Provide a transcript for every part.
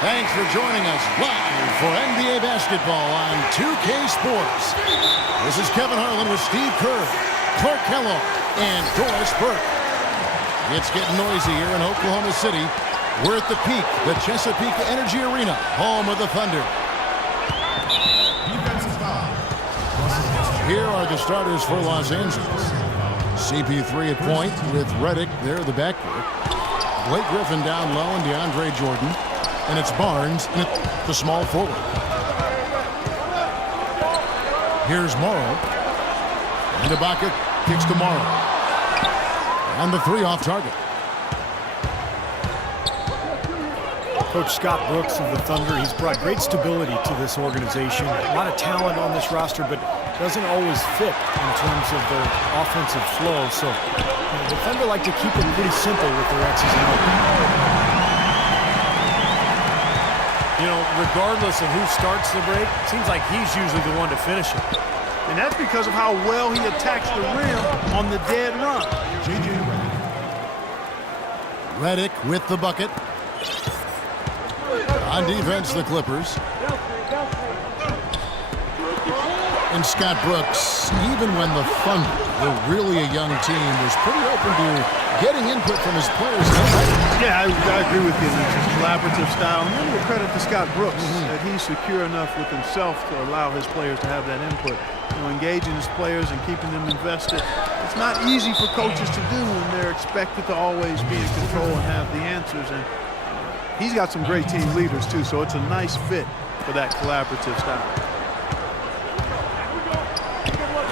Thanks for joining us live for NBA basketball on 2K Sports. This is Kevin Harlan with Steve Kerr, Clark Kellogg, and Doris Burke. It's getting noisy here in Oklahoma City. We're at the peak, the Chesapeake Energy Arena, home of the Thunder. Here are the starters for Los Angeles. CP3 at point with Redick there at the backcourt. Blake Griffin down low and DeAndre Jordan. And it's Barnes and the small forward. Here's Morrow. And Ibaka kicks to Morrow. And the three off target. Coach Scott Brooks of the Thunder, he's brought great stability to this organization. A lot of talent on this roster, but doesn't always fit in terms of their offensive flow. So the Thunder like to keep it pretty simple with their X's and O's. You know, regardless of who starts the break, it seems like he's usually the one to finish it. And that's because of how well he attacks the rim on the dead run. Redick with the bucket. On defense, the Clippers. And Scott Brooks, even when the Thunder were really a young team, was pretty open to getting input from his players. Yeah, I agree with you. It's his collaborative style. And then the credit to Scott Brooks that he's secure enough with himself to allow his players to have that input. You know, engaging his players and keeping them invested. It's not easy for coaches to do when they're expected to always be in control and have the answers. And he's got some great team leaders, too, so it's a nice fit for that collaborative style.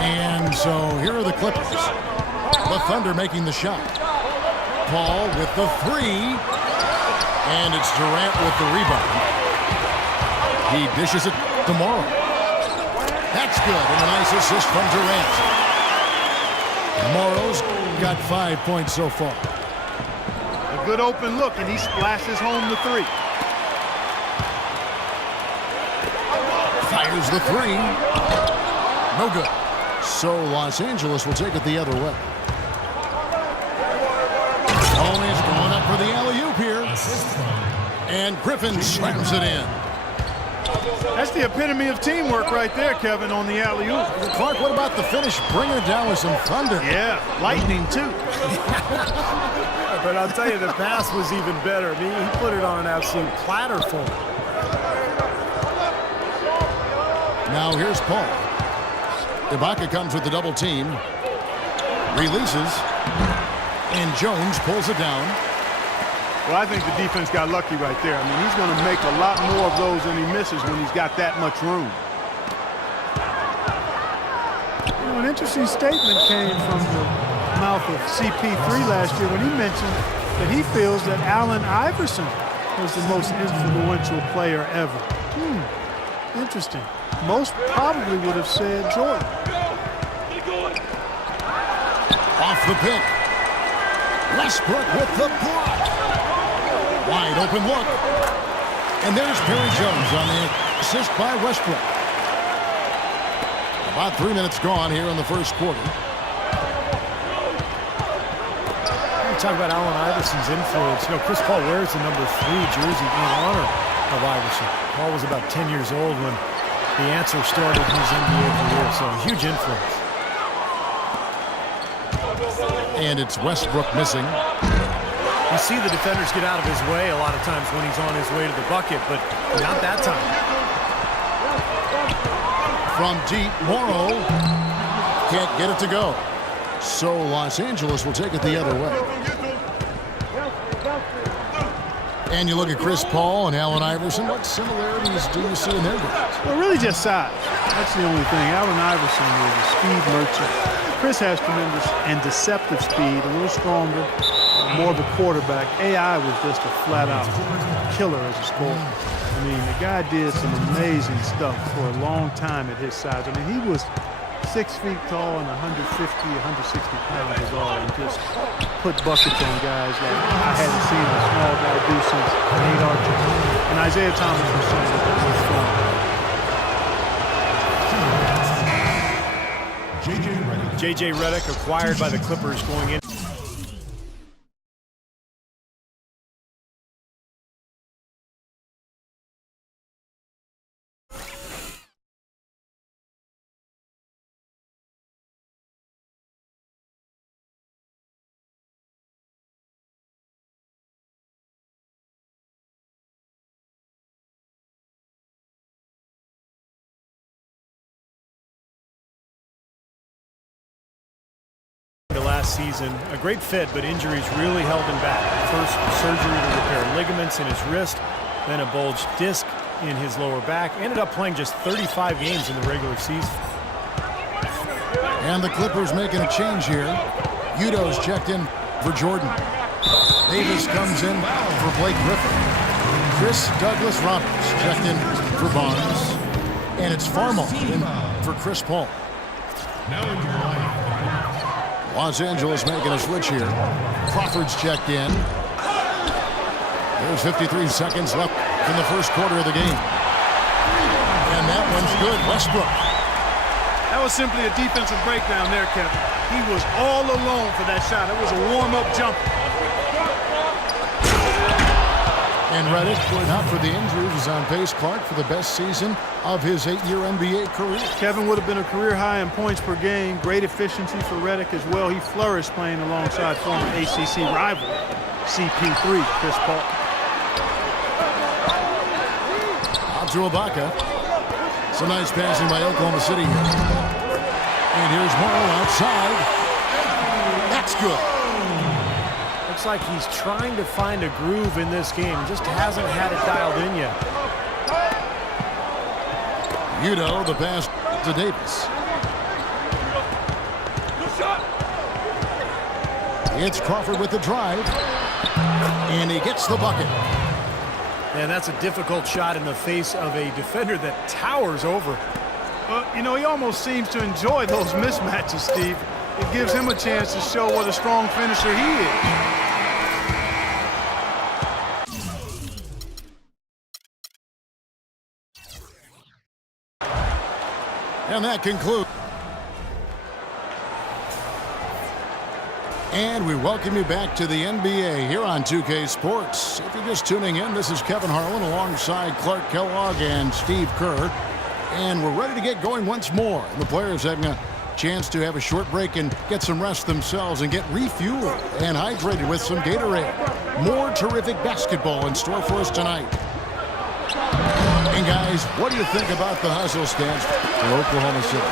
And so here are the Clippers. The Thunder making the shot. Paul with the three. And it's Durant with the rebound. He dishes it to Morrow. That's good, and a nice assist from Durant. Morrow's got 5 points so far. A good open look, and he splashes home the three. Fires the three. No good. So Los Angeles will take it the other way. Always going up for the alley-oop here. And Griffin slams it in. That's the epitome of teamwork right there, Kevin, on the alley-oop. Clark, what about the finish? Bring her down with some thunder. Yeah, lightning, too. But I'll tell you, the pass was even better. I mean, he put it on an absolute platter for him. Now here's Paul. Ibaka comes with the double team. Releases. And Jones pulls it down. Well, I think the defense got lucky right there. I mean, he's going to make a lot more of those than he misses when he's got that much room. You know, an interesting statement came from the mouth of CP3 last year when he mentioned that he feels that Allen Iverson was the most influential player ever. Interesting. Most probably would have said Jordan. Off the pick. Westbrook with the block. Wide open look. And there's Perry Jones on the assist by Westbrook. About 3 minutes gone here in the first quarter. We talk about Allen Iverson's influence. You know, Chris Paul wears the number 3 jersey in honor of Iverson. Paul was about 10 years old when the answer started his NBA career, so a huge influence. And it's Westbrook missing. You see the defenders get out of his way a lot of times when he's on his way to the bucket, but not that time. From deep, Morrow can't get it to go. So Los Angeles will take it the other way. And you look at Chris Paul and Allen Iverson. What similarities do you see in their games? Well, really just size. That's the only thing. Allen Iverson was a speed merchant. Chris has tremendous and deceptive speed, a little stronger, more of a quarterback. AI was just a flat-out killer as a scorer. I mean, the guy did some amazing stuff for a long time at his size. I mean, he was 6 feet tall and 150, 160 pounds is all, and just put buckets on guys like I hadn't seen a small guy do since Nate Archer. And Isaiah Thomas was saying that was strong. J.J. Redick acquired by the Clippers going in. last seaon. A great fit, but injuries really held him back. First, surgery to repair ligaments in his wrist, then a bulged disc in his lower back. Ended up playing just 35 games in the regular season. And the Clippers making a change here. Udo's checked in for Jordan. Davis comes in for Blake Griffin. Chris Douglas Roberts checked in for Barnes. And it's Farmall in for Chris Paul. Los Angeles making a switch here. Crawford's checked in. There's 53 seconds left in the first quarter of the game. And that one's good. Westbrook. That was simply a defensive breakdown there, Kevin. He was all alone for that shot. It was a warm-up jumper. And Reddick, not for the injuries, is on pace, Clark, for the best season of his 8-year NBA career. Kevin would have been a career high in points per game. Great efficiency for Reddick as well. He flourished playing alongside former ACC rival CP3, Chris Paul. Out to Ibaka. Some nice passing by Oklahoma City here. And here's Morrow outside. That's good. Looks like he's trying to find a groove in this game. Just hasn't had it dialed in yet. Udo, the pass to Davis. It's Crawford with the drive. And he gets the bucket. And that's a difficult shot in the face of a defender that towers over. Well, you know, he almost seems to enjoy those mismatches, Steve. It gives him a chance to show what a strong finisher he is. And that concludes. And we welcome you back to the NBA here on 2K Sports. If you're just tuning in, this is Kevin Harlan alongside Clark Kellogg and Steve Kerr. And we're ready to get going once more. The players having a chance to have a short break and get some rest themselves and get refueled and hydrated with some Gatorade. More terrific basketball in store for us tonight. And guys, what do you think about the hustle stance for Oklahoma City?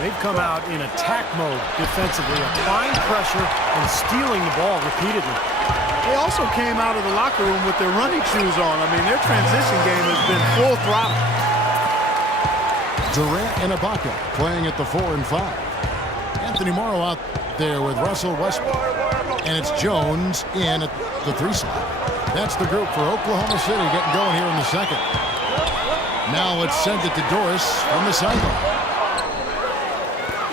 They've come out in attack mode defensively, applying pressure and stealing the ball repeatedly. They also came out of the locker room with their running shoes on. I mean, their transition game has been full throttle. Durant and Ibaka playing at the 4 and 5. Anthony Morrow out there with Russell Westbrook. And it's Jones in at the 3 slot. That's the group for Oklahoma City getting going here in the second. Now let's send it to Doris from the sideline.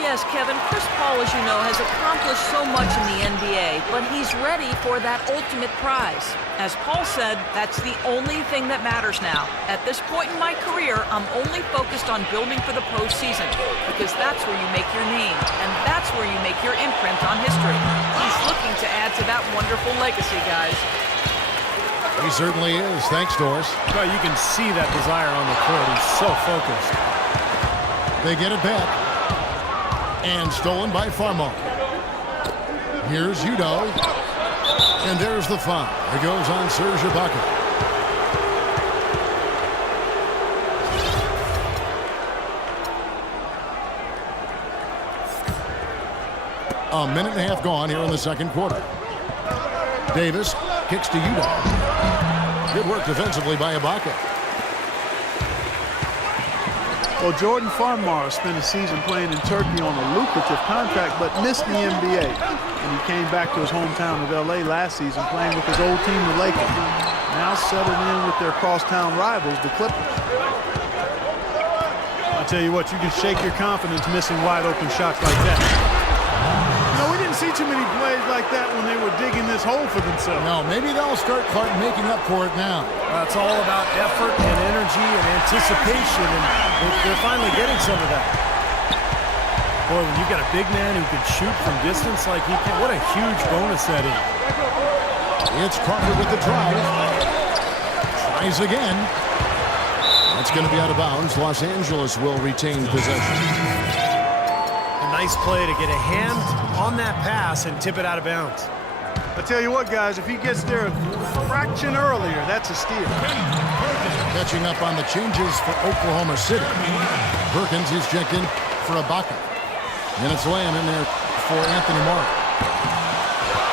Yes, Kevin, Chris Paul, as you know, has accomplished so much in the NBA, but he's ready for that ultimate prize. As Paul said, that's the only thing that matters now. At this point in my career, I'm only focused on building for the postseason, because that's where you make your name, and that's where you make your imprint on history. He's looking to add to that wonderful legacy, guys. He certainly is. Thanks, Doris. Well, you can see that desire on the court. He's so focused. They get it back. And stolen by Farmall. Here's Udo. And there's the foul. It goes on Serge Ibaka. A minute and a half gone here in the second quarter. Davis kicks to Udo. Good work defensively by Ibaka. Well, Jordan Farmar spent a season playing in Turkey on a lucrative contract, but missed the NBA. And he came back to his hometown of LA last season, playing with his old team, the Lakers. Now settled in with their crosstown rivals, the Clippers. I'll tell you what, you can shake your confidence missing wide open shots like that. No, we didn't see too many plays like that when they were digging this hole for themselves. No, maybe they'll start Clark making up for it now. It's all about effort and energy and anticipation, and they're finally getting some of that. Boy, when you've got a big man who can shoot from distance like he can, what a huge bonus that is. It's Crawford with the drive. Tries again. That's going to be out of bounds. Los Angeles will retain possession. Nice play to get a hand on that pass and tip it out of bounds. I tell you what, guys, if he gets there a fraction earlier, that's a steal. Catching up on the changes for Oklahoma City. Perkins is checked in for Ibaka. And it's Lamb in there for Anthony Mark.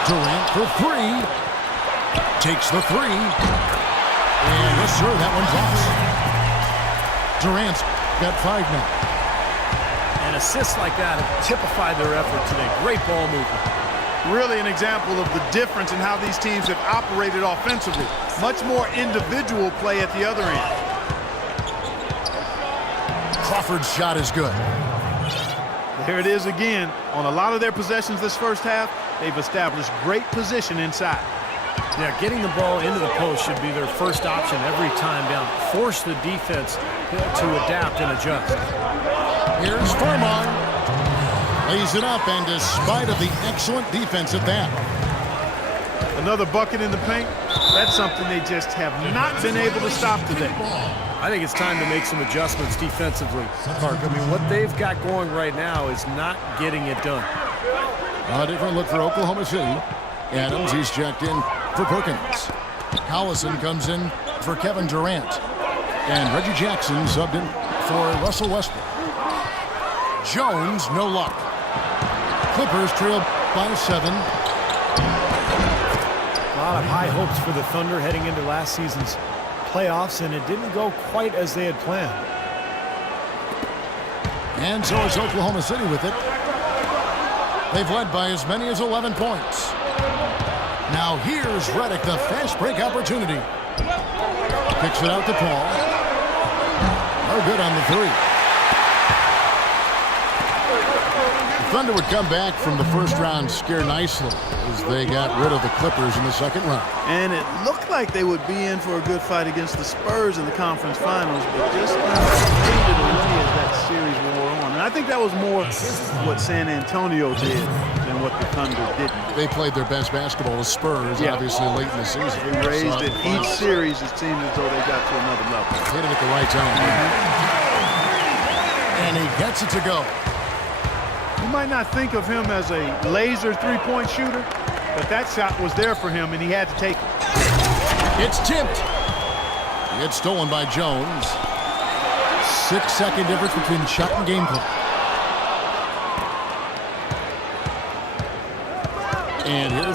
Durant for three. Takes the three. And yes, sir, that one's off. Durant's got 5 now. And assists like that have typified their effort today. Great ball movement. Really an example of the difference in how these teams have operated offensively. Much more individual play at the other end. Crawford's shot is good. There it is again. On a lot of their possessions this first half, they've established great position inside. Yeah, getting the ball into the post should be their first option every time down. Force the defense to adapt and adjust. Here's Furman. Lays it up, and despite of the excellent defense at that. Another bucket in the paint. That's something they just have not been able to stop today. I think it's time to make some adjustments defensively, Clark. I mean, what they've got going right now is not getting it done. A different look for Oklahoma City. Adams, he's checked in for Perkins. Collison comes in for Kevin Durant. And Reggie Jackson subbed in for Russell Westbrook. Jones, no luck. Clippers trail by 7. A lot of high hopes for the Thunder heading into last season's playoffs, and it didn't go quite as they had planned. And so is Oklahoma City with it. They've led by as many as 11 points. Now here's Redick, the fast break opportunity. Kicks it out to Paul. No good on the three. The Thunder would come back from the first round scare nicely as they got rid of the Clippers in the second round. And it looked like they would be in for a good fight against the Spurs in the conference finals, but just faded away as that series wore on. And I think that was more what San Antonio did than what the Thunder didn't. They played their best basketball with Spurs, obviously late in the season. They raised it each series. It seemed as though they got to another level. Hit it at the right time. And he gets it to go. You might not think of him as a laser three-point shooter, but that shot was there for him, and he had to take it. It's tipped. It's stolen by Jones. 6-second difference between the shot and game clock. And here's